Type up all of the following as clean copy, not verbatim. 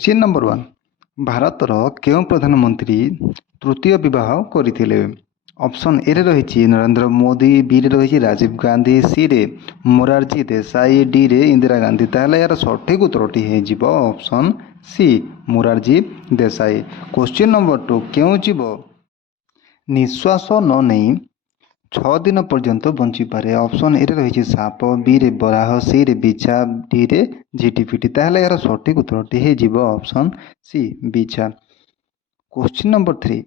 Question number 1 भारतर केउं प्रधानमंत्री तृतीय विवाह करथिले? ऑप्शन ए रे रही नरेंद्र मोदी, बी रे रही राजीव गांधी, सी रे मोरारजी देसाई, डी रे इंदिरा गांधी। ताहले यार सठिक उत्तरटी हो option C Morarji Desai. Question number 2 केउं जीव निश्वास न नहीं 6 दिन पर्यंत बंचिपारे? ऑप्शन ए रे रही साप, बी रे बराह, सी रे बिछा, डी रे झिटिपिटी। ताहले यार सठिक उत्तरटी हो ऑप्शन सी बिछा। क्वेश्चन नंबर 3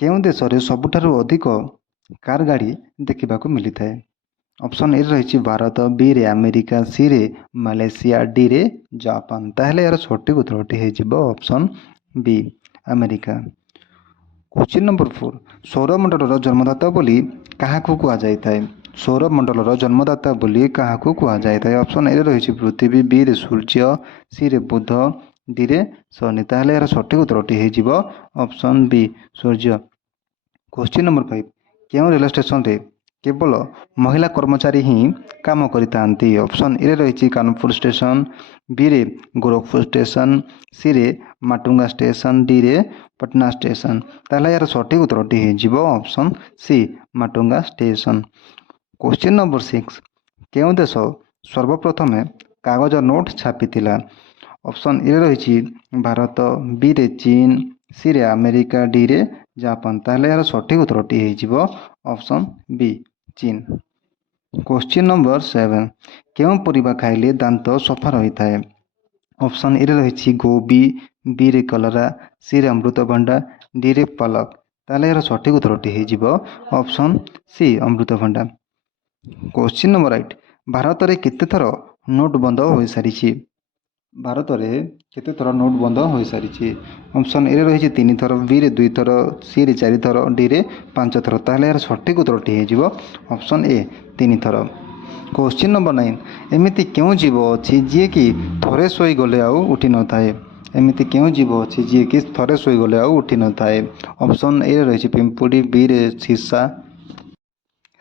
केउं देश रे सबुठारु अधिक कार गाड़ी देखा मिली थाए? ऑप्शन ए रही भारत, बी रे अमेरिका, सी रे मालेशिया, डी रे जापान। ताहले यार सठिक उत्तरटी हो option B America. Question number 4 सौरमंडल जन्मदाता बोली क्या कहुए? सौरमंडल जन्मदाता बोली क्या कहुए? ऑप्शन ए रही पृथ्वी, बी रे सूर्य, सी रे बुध, डी रे शनि। ताहले यार सठिक उत्तरटी हो ऑप्शन बी सूर्य। क्वेश्चन नंबर 5 केउं रेल स्टेशन रे केवल महिला कर्मचारी ही काम करितांती? ऑप्शन ए रही कानपुर स्टेशन, बी रे गोरखपुर स्टेशन, सी रे माटुंगा स्टेशन, डी रे पटना स्टेशन। ताहले यार सठिक उत्तरटी हो option C Matunga station. Question number 6 केउं देश सर्वप्रथम कागज नोट छापिथिला? ऑप्शन ए रही भारत, बी रे चीन, सी रे अमेरिका, डी रे जापान। ताहले यार सठिक उत्तरटी हो ऑप्शन बी चीन। क्वेश्चन नंबर 7 केउं परिबा खाइले दांत सफा रही थाए? ऑप्शन ए रही गोबी, बी रे कलरा, सी रे अमृतभंडा, डी रे पालक। ताहले यार सठिक उत्तरटी हो ऑप्शन सी अमृतभंडा। क्वेश्चन नंबर 8 भारत में केते थर नोट बंद हो सारी? भारत में केते थर नोट बंद हो सारी? ऑप्शन ए रही 3 थर, बी रे 2 थर, सी रे 4 थर, डी रे 5 थर। ताहले यार सठिक उत्तरटी हो ऑप्शन ए 3 थर। क्वेश्चन नंबर 9 एमिति केउं जीव अछि जे कि थरे सोई गले आउ उठी न थाए? एमिति केउं जीव अछि जे कि थरे सोई गले आउ उठी न थाए? ऑप्शन ए रही पिंपुड़ी, बी रे सीसा,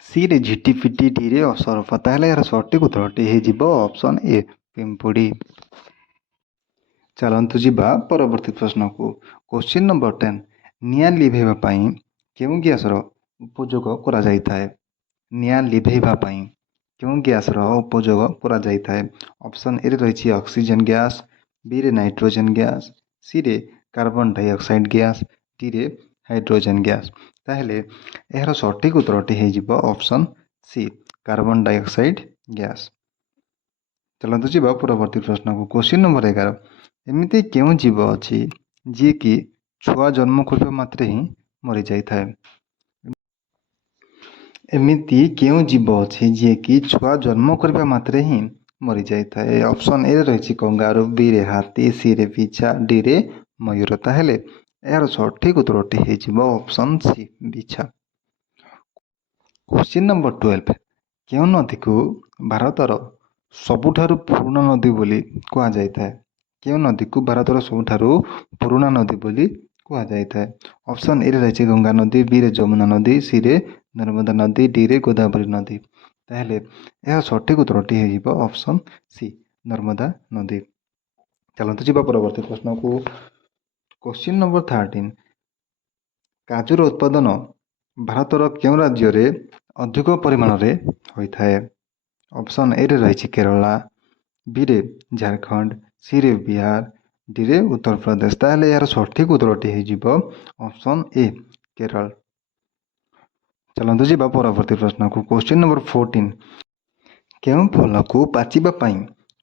सी रे झिटिपिटी, डी रे असरफा। ताहले यार सठिक उत्तरटी हो ऑप्शन ए पिंपुड़ी। चलतु जीवा परवर्ती प्रश्न को। क्वेश्चन नंबर 10 निआं लिभेबा पई केउं गैसर उपयोग करा जाय थाए? निआं लिभेबा पई केउं गैसर उपयोग करा जाय थाए? ऑप्शन ए रही ऑक्सीजन गैस, बी रे नाइट्रोजन गैस, सी रे कार्बन डाइऑक्साइड गैस, डी रे हाइड्रोजन गैस। ताहले यार सठिक उत्तरटी हो option C carbon dioxide gas. चलतु जीवा परवर्ती प्रश्न को। क्वेश्चन नंबर 11 एमिति केउं जीव अछि जी कि छुआ जन्म करबा मात्रे ही मरी जाय थाए? एमिति केउं जीव अछि जी कि छुआ जन्म करबा मात्रे ही मरी जाय थाए? ऑप्शन ए रही कंगारू, बी रे हाथी, सी रे बिछा, डी रे मयूर। ताहले यार सठिक उत्तरटी हो ऑप्शन सी बिछा। क्वेश्चन नंबर 12 केउं नदी को भारतर सबुठारु पुराना नदी बोली कहा जाय थाए? केउं नदी को भारतर सबुठारु पुराना नदी बोली कहा जाय थाए? ऑप्शन ए रही गंगा नदी, बी रे जमुना नदी, सी रे नर्मदा नदी, डी रे गोदावरी नदी। ताहले यह सठिक उत्तरटी हो ऑप्शन सी नर्मदा नदी। चलतु जीवा परवर्ती प्रश्न को। क्वेश्चन नंबर 13 काजूर उत्पादन भारतर केउं राज्य रे अधिक परिमाण रे होइथाए? ऑप्शन ए रही केरला, बी रे झारखंड, सी रे बिहार, डी रे उत्तर प्रदेश। ताहले यार सठिक उत्तरटी हो ऑप्शन ए केरल। चलतु जीवा परवर्ती प्रश्न को। क्वेश्चन नंबर 14 केउं फल को पाचिबा पई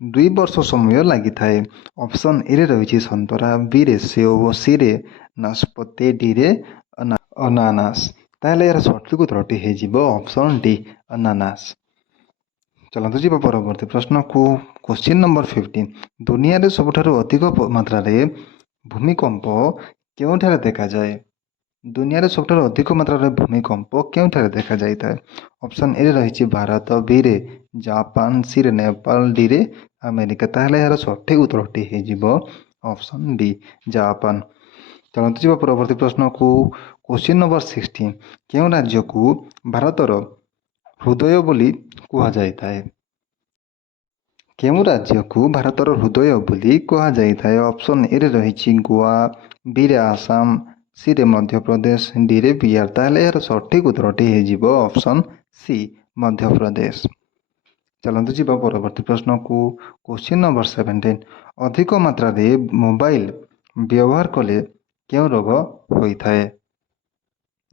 2 वर्ष समय लगी थाए? ऑप्शन ए रही संतरा, बी रे सेव, सी रे नाशपाती, डी रे अनानास। ताहले यार सठिक उत्तरटी हो ऑप्शन डी अनानास। चलतु जीवा परवर्ती प्रश्न को। क्वेश्चन नंबर 15 दुनिया रे सबुठारु अधिक मात्रा रे भूमिकंप केउंठारे देखा जाए? दुनिया रे सबुठारु अधिक मात्रा रे भूमिकंप केउंठारे देखा जाय थाए? ऑप्शन ए रही भारत, बी रे जापान, सी रे नेपाल, डी रे अमेरिका। ताहले यार सठिक उत्तरटी हो ऑप्शन डी जापान। चलतु जीवा परवर्ती प्रश्न को। क्वेश्चन नंबर 16 केउं राज्य को भारतर हृदय बोली कहा जाय थाए? କେଉଁ ରାଜ୍ୟକୁ ଭାରତର ହୃଦୟ ବୋଲି କୁହାଯାଇଥାଏ? ଅପସନ୍ ଏରେ ରହିଛି ଗୋଆ, ବିରେ ଆସାମ, ସିରେ ମଧ୍ୟପ୍ରଦେଶ, ଡିରେ ବିହାର। ତାହେଲେ ଏହାର ସଠିକ୍ ଉତ୍ତରଟି ହେଇଯିବ ଅପସନ୍ ସି ମଧ୍ୟପ୍ରଦେଶ। ଚାଲନ୍ତୁ ଯିବା ପରବର୍ତ୍ତୀ ପ୍ରଶ୍ନକୁ। Question number 17। ଅଧିକ ମାତ୍ରାରେ ମୋବାଇଲ ବ୍ୟବହାର କଲେ କେଉଁ ରୋଗ ହୋଇଥାଏ?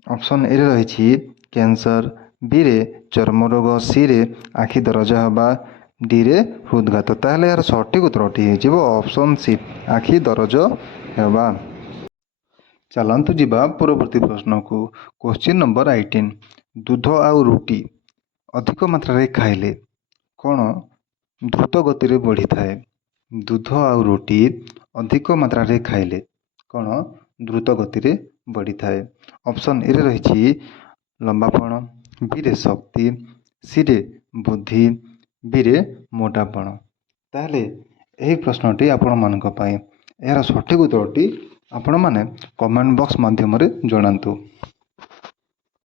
ଅପସନ୍ ଏରେ ରହିଛି କ୍ୟାନ୍ସର, ବିରେ ଚର୍ମ ରୋଗ, ସିରେ ଆଖି ଦରଜ ହେବା, ଡିରେ ହୃଦଘାତ। ତାହେଲେ ଏହାର ସଠିକ୍ ଉତ୍ତରଟି ହେଇଯିବ ଅପସନ୍ ସି ଆଖି ଦରଜ ହେବା। ଚାଲନ୍ତୁ ଯିବା ପରବର୍ତ୍ତୀ ପ୍ରଶ୍ନକୁ। Question number 18। ଦୁଧ ଆଉ ରୁଟି ଅଧିକ ମାତ୍ରାରେ ଖାଇଲେ କ'ଣ ଦ୍ରୁତ ଗତିରେ ବଢ଼ିଥାଏ? ଦୁଧ ଆଉ ରୁଟି ଅଧିକ ମାତ୍ରାରେ ଖାଇଲେ କ'ଣ ଦ୍ରୁତ ଗତିରେ ବଢ଼ିଥାଏ? ଅପସନ୍ ଏରେ ରହିଛି ଲମ୍ବାପଣ, ବିରେ ଶକ୍ତି, ସିରେ ବୁଦ୍ଧି, ବିରେ ମୋଟାପଣ। ତାହେଲେ ଏହି ପ୍ରଶ୍ନଟି ଆପଣମାନଙ୍କ ପାଇଁ। ଏହାର ସଠିକ୍ ଉତ୍ତରଟି ଆପଣମାନେ କମେଣ୍ଟ ବକ୍ସ ମାଧ୍ୟମରେ ଜଣାନ୍ତୁ।